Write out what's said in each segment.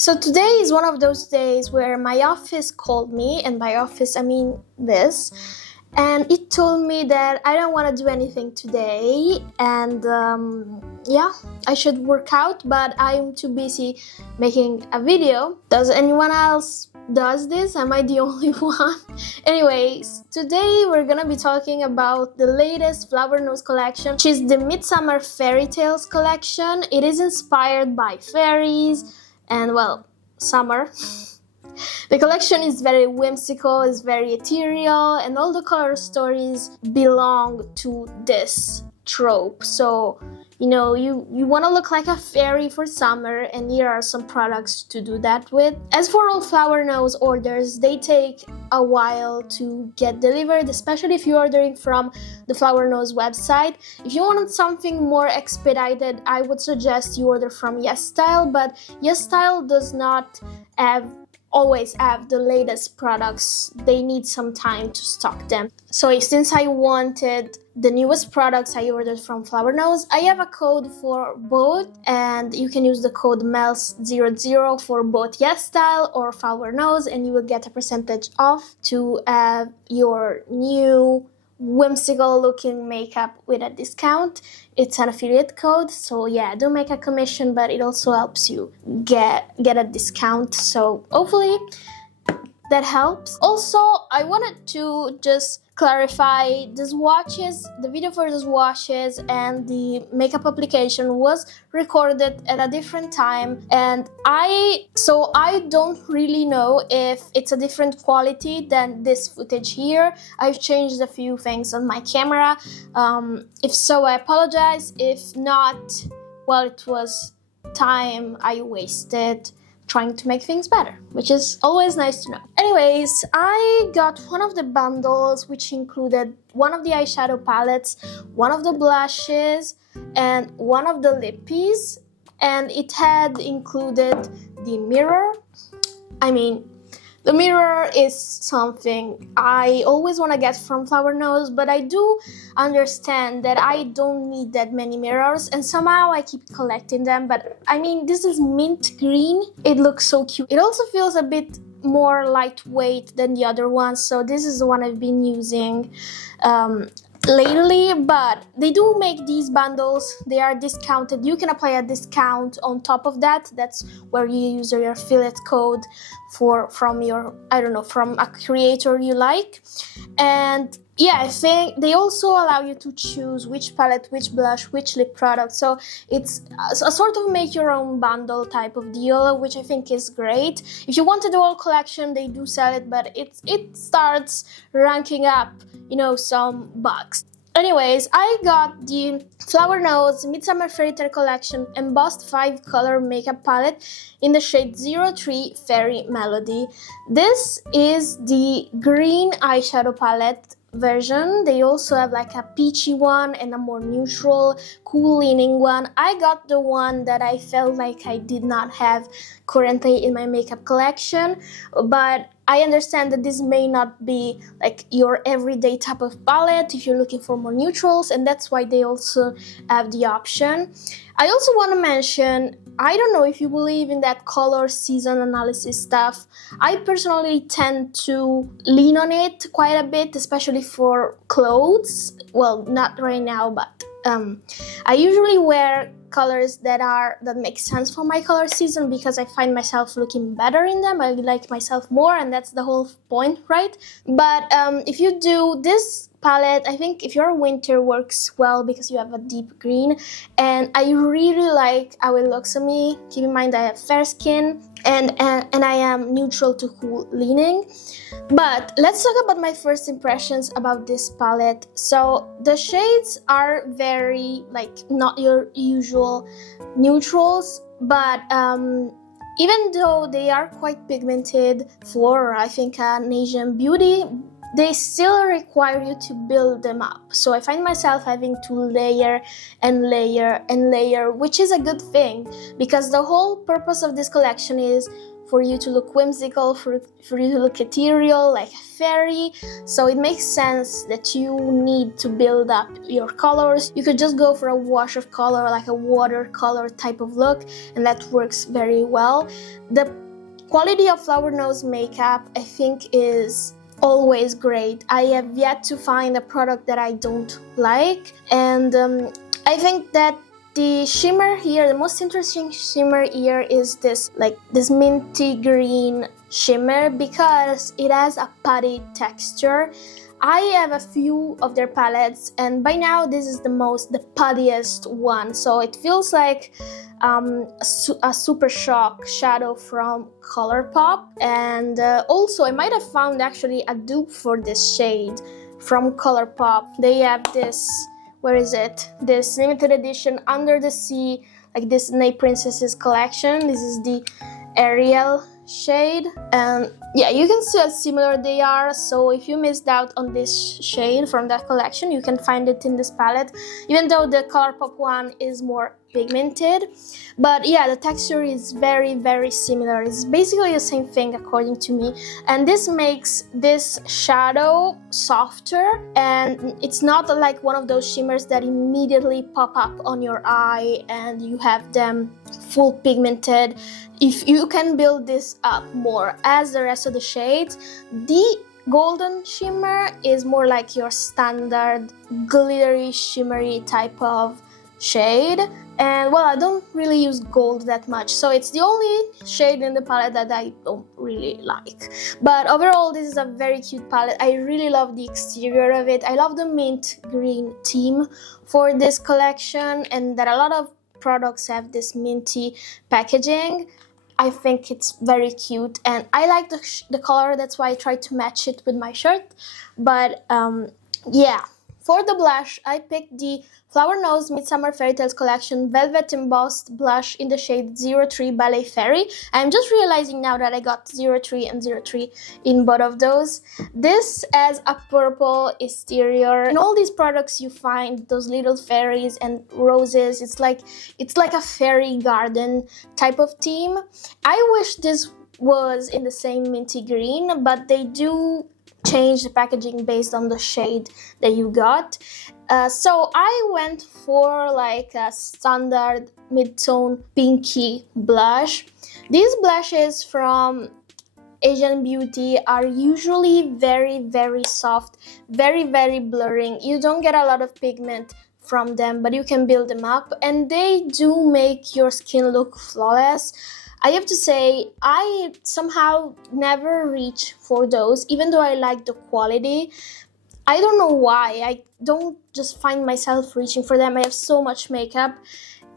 So today is one of those days where my office called me, and by office I mean this, and it told me that I don't want to do anything today, and yeah, I should work out, but I'm too busy making a video. Does anyone else does this? Am I the only one? Anyways, today we're gonna be talking about the latest flower nose collection, which is the Midsummer Fairytales collection. It is inspired by fairies and, well, summer. The collection is very whimsical, is very ethereal, and all the color stories belong to this trope. So, you know, you want to look like a fairy for summer, and here are some products to do that with. As for all flower nose orders, they take a while to get delivered, especially if you're ordering from the Flower Nose website. If you wanted something more expedited, I would suggest you order from YesStyle, but YesStyle does not always have the latest products. They need some time to stock them. So since I wanted the newest products, I ordered from Flower Nose. I have a code for both, and you can use the code MELS00 for both YesStyle or Flower Nose, and you will get a percentage off to have your new whimsical looking makeup with a discount. It's an affiliate code, so yeah, do make a commission, but it also helps you get a discount, so hopefully that helps. Also, I wanted to just clarify the swatches. The video for the swatches and the makeup application was recorded at a different time, and I don't really know if it's a different quality than this footage here. I've changed a few things on my camera. If so, I apologize. If not, well, it was time I wasted trying to make things better, which is always nice to know. Anyways, I got one of the bundles, which included one of the eyeshadow palettes, one of the blushes, and one of the lippies, and it had included the mirror. The mirror is something I always want to get from Flower Nose, but I do understand that I don't need that many mirrors, and somehow I keep collecting them. But this is mint green. It looks so cute. It also feels a bit more lightweight than the other ones, so this is the one I've been using lately. But they do make these bundles. They are discounted. You can apply a discount on top of that. That's where you use your affiliate code from a creator you like. And yeah, I think they also allow you to choose which palette, which blush, which lip product. So it's a sort of make your own bundle type of deal, which I think is great. If you wanted the whole collection, they do sell it, but it starts ranking up, some bucks. Anyways, I got the Flower Nose Midsummer Fairytale Collection Embossed 5-color makeup palette in the shade 03 Fairy Melody. This is the green eyeshadow palette version. They also have like a peachy one and a more neutral, cool leaning one. I got the one that I felt like I did not have currently in my makeup collection, but I understand that this may not be like your everyday type of palette if you're looking for more neutrals, and that's why they also have the option. I also want to mention, I don't know if you believe in that color season analysis stuff. I personally tend to lean on it quite a bit, especially for clothes. Well, not right now, but I usually wear colors that make sense for my color season because I find myself looking better in them. I like myself more, and that's the whole point, right? But if you do this palette, I think if you're winter, works well because you have a deep green, and I really like how it looks on me. Keep in mind I have fair skin and I am neutral to cool leaning. But let's talk about my first impressions about this palette. So the shades are very not your usual neutrals, but even though they are quite pigmented for, I think, an Asian beauty, they still require you to build them up. So I find myself having to layer and layer and layer, which is a good thing, because the whole purpose of this collection is for you to look whimsical, for you to look ethereal, like a fairy. So it makes sense that you need to build up your colors. You could just go for a wash of color, like a watercolor type of look, and that works very well. The quality of Flower Nose makeup, I think, is always great. I have yet to find a product that I don't like, and I think that the shimmer here, the most interesting shimmer here is this minty green shimmer, because it has a putty texture. I have a few of their palettes, and by now this is the puttiest one, so it feels like a Super Shock shadow from ColourPop. And also I might have found actually a dupe for this shade from ColourPop. They have this, where is it? This limited edition Under the Sea, like this Disney Princesses collection. This is the Ethereal shade, and yeah, you can see how similar they are. So if you missed out on this shade from that collection, you can find it in this palette, even though the ColourPop one is more pigmented. But yeah, the texture is very, very similar. It's basically the same thing according to me, and this makes this shadow softer, and it's not like one of those shimmers that immediately pop up on your eye and you have them full pigmented. If you can build this up more as the rest of the shades, the golden shimmer is more like your standard glittery shimmery type of shade. And well, I don't really use gold that much, so it's the only shade in the palette that I don't really like. But overall, this is a very cute palette. I really love the exterior of it. I love the mint green theme for this collection, and that a lot of products have this minty packaging. I think it's very cute, and I like the color, that's why I tried to match it with my shirt. But yeah, for the blush, I picked the Flower Nose Midsummer Fairytales collection Velvet Embossed blush in the shade 03 Ballet Fairy. I'm just realizing now that I got 03 and 03 in both of those. This has a purple exterior. In all these products you find those little fairies and roses. It's like a fairy garden type of theme. I wish this was in the same minty green, but they do change the packaging based on the shade that you got. So I went for like a standard mid-tone pinky blush. These blushes from Asian Beauty are usually very, very soft, very, very blurring. You don't get a lot of pigment from them, but you can build them up, and they do make your skin look flawless. I have to say, I somehow never reach for those, even though I like the quality. I don't know why. I don't just find myself reaching for them. I have so much makeup,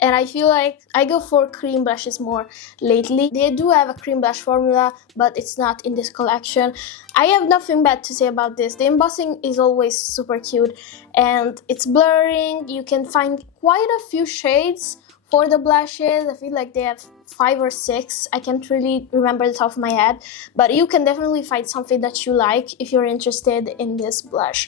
and I feel like I go for cream blushes more lately. They do have a cream blush formula, but it's not in this collection. I have nothing bad to say about this. The embossing is always super cute, and it's blurring. You can find quite a few shades for the blushes. I feel like they have 5 or 6. I can't really remember the top of my head, but you can definitely find something that you like if you're interested in this blush.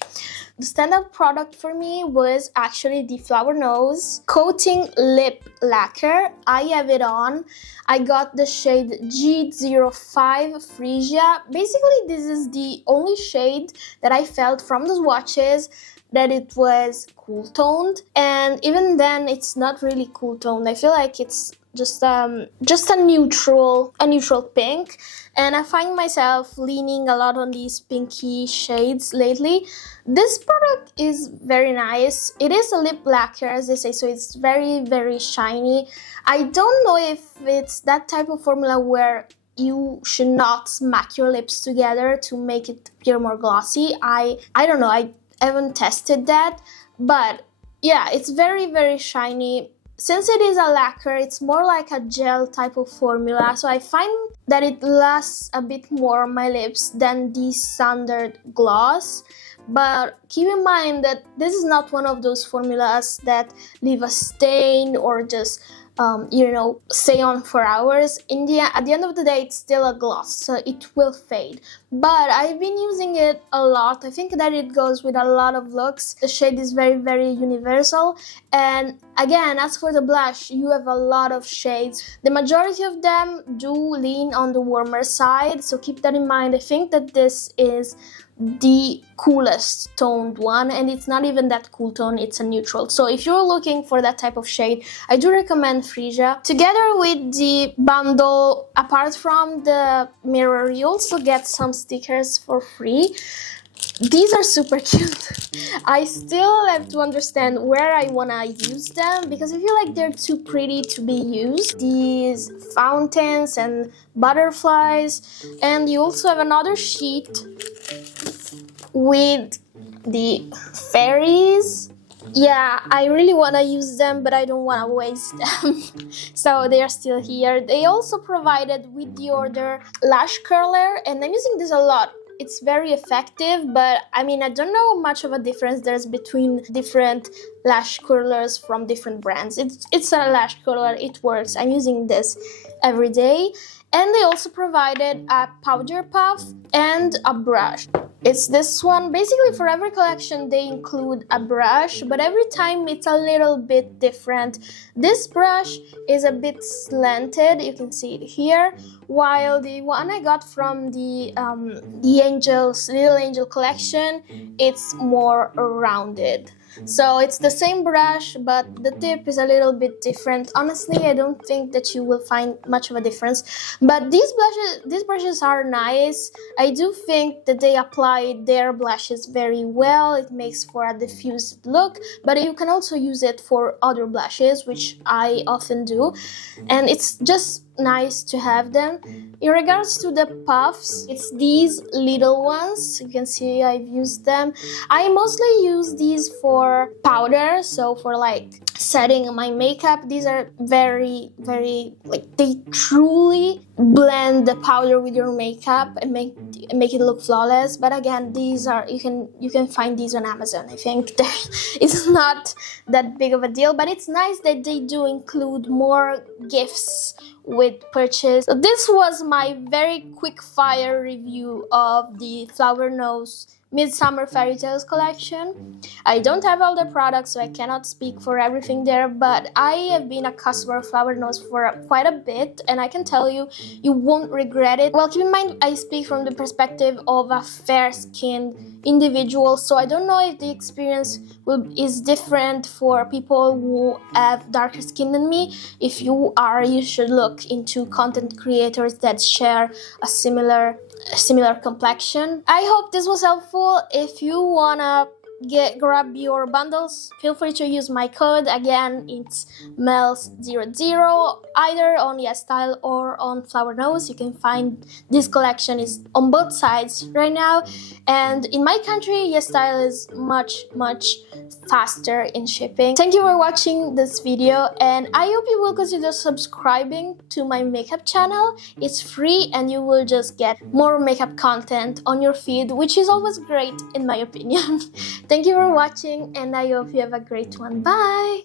The standout product for me was actually the Flower Nose Coating Lip Lacquer. I have it on. I got the shade G05 Freesia. Basically, this is the only shade that I felt from the swatches that it was cool toned, and even then it's not really cool toned. I feel like it's just a neutral pink, and I find myself leaning a lot on these pinky shades lately. This product is very nice. It is a lip lacquer, as they say, so it's very, very shiny. I don't know if it's that type of formula where you should not smack your lips together to make it appear more glossy. I don't know. I haven't tested that, but yeah, it's very, very shiny. Since it is a lacquer, it's more like a gel type of formula, so I find that it lasts a bit more on my lips than the standard gloss. But keep in mind that this is not one of those formulas that leave a stain or just stay on for hours. At the end of the day, it's still a gloss, so it will fade. But I've been using it a lot. I think that it goes with a lot of looks. The shade is very, very universal. And again, as for the blush, you have a lot of shades. The majority of them do lean on the warmer side, so keep that in mind. I think that this is the coolest toned one, and it's not even that cool tone, it's a neutral. So if you're looking for that type of shade, I do recommend Freesia. Together with the bundle, apart from the mirror, you also get some stickers for free. These are super cute. I still have to understand where I wanna use them because I feel like they're too pretty to be used. These fountains and butterflies, and you also have another sheet with the fairies. Yeah, I really want to use them, but I don't want to waste them. So they are still here. They also provided with the order lash curler, and I'm using this a lot. It's very effective, but I mean, I don't know much of a difference there's between different lash curlers from different brands. It's a lash curler, it works. I'm using this every day. And they also provided a powder puff and a brush. It's this one. Basically, for every collection, they include a brush, but every time it's a little bit different. This brush is a bit slanted, you can see it here, while the one I got from the Little Angel collection, it's more rounded. So it's the same brush, but the tip is a little bit different. Honestly, I don't think that you will find much of a difference. But these brushes are nice. I do think that they apply their blushes very well. It makes for a diffused look, but you can also use it for other blushes, which I often do. And it's just nice to have them. In regards to the puffs, it's these little ones. You can see I've used them. I mostly use these for powder, so for like setting my makeup. These are very, very, like, they truly blend the powder with your makeup and make it look flawless. But again, these are, you can find these on Amazon. I think it's not that big of a deal, but it's nice that they do include more gifts with purchase. So this was my very quick fire review of the Flower Nose Midsummer Fairytales collection. I don't have all the products, so I cannot speak for everything there, but I have been a customer of Flower Nose for quite a bit, and I can tell you, you won't regret it. Well, keep in mind, I speak from the perspective of a fair-skinned individual, so I don't know if the experience is different for people who have darker skin than me. If you are, you should look into content creators that share a similar complexion. I hope this was helpful. If you wanna grab your bundles, feel free to use my code. Again, it's MELS00, either on YesStyle or on Flower Nose. You can find this collection is on both sides right now, and in my country, YesStyle is much faster in shipping. Thank you for watching this video, and I hope you will consider subscribing to my makeup channel. It's free and you will just get more makeup content on your feed, which is always great in my opinion. Thank you for watching, and I hope you have a great one. Bye!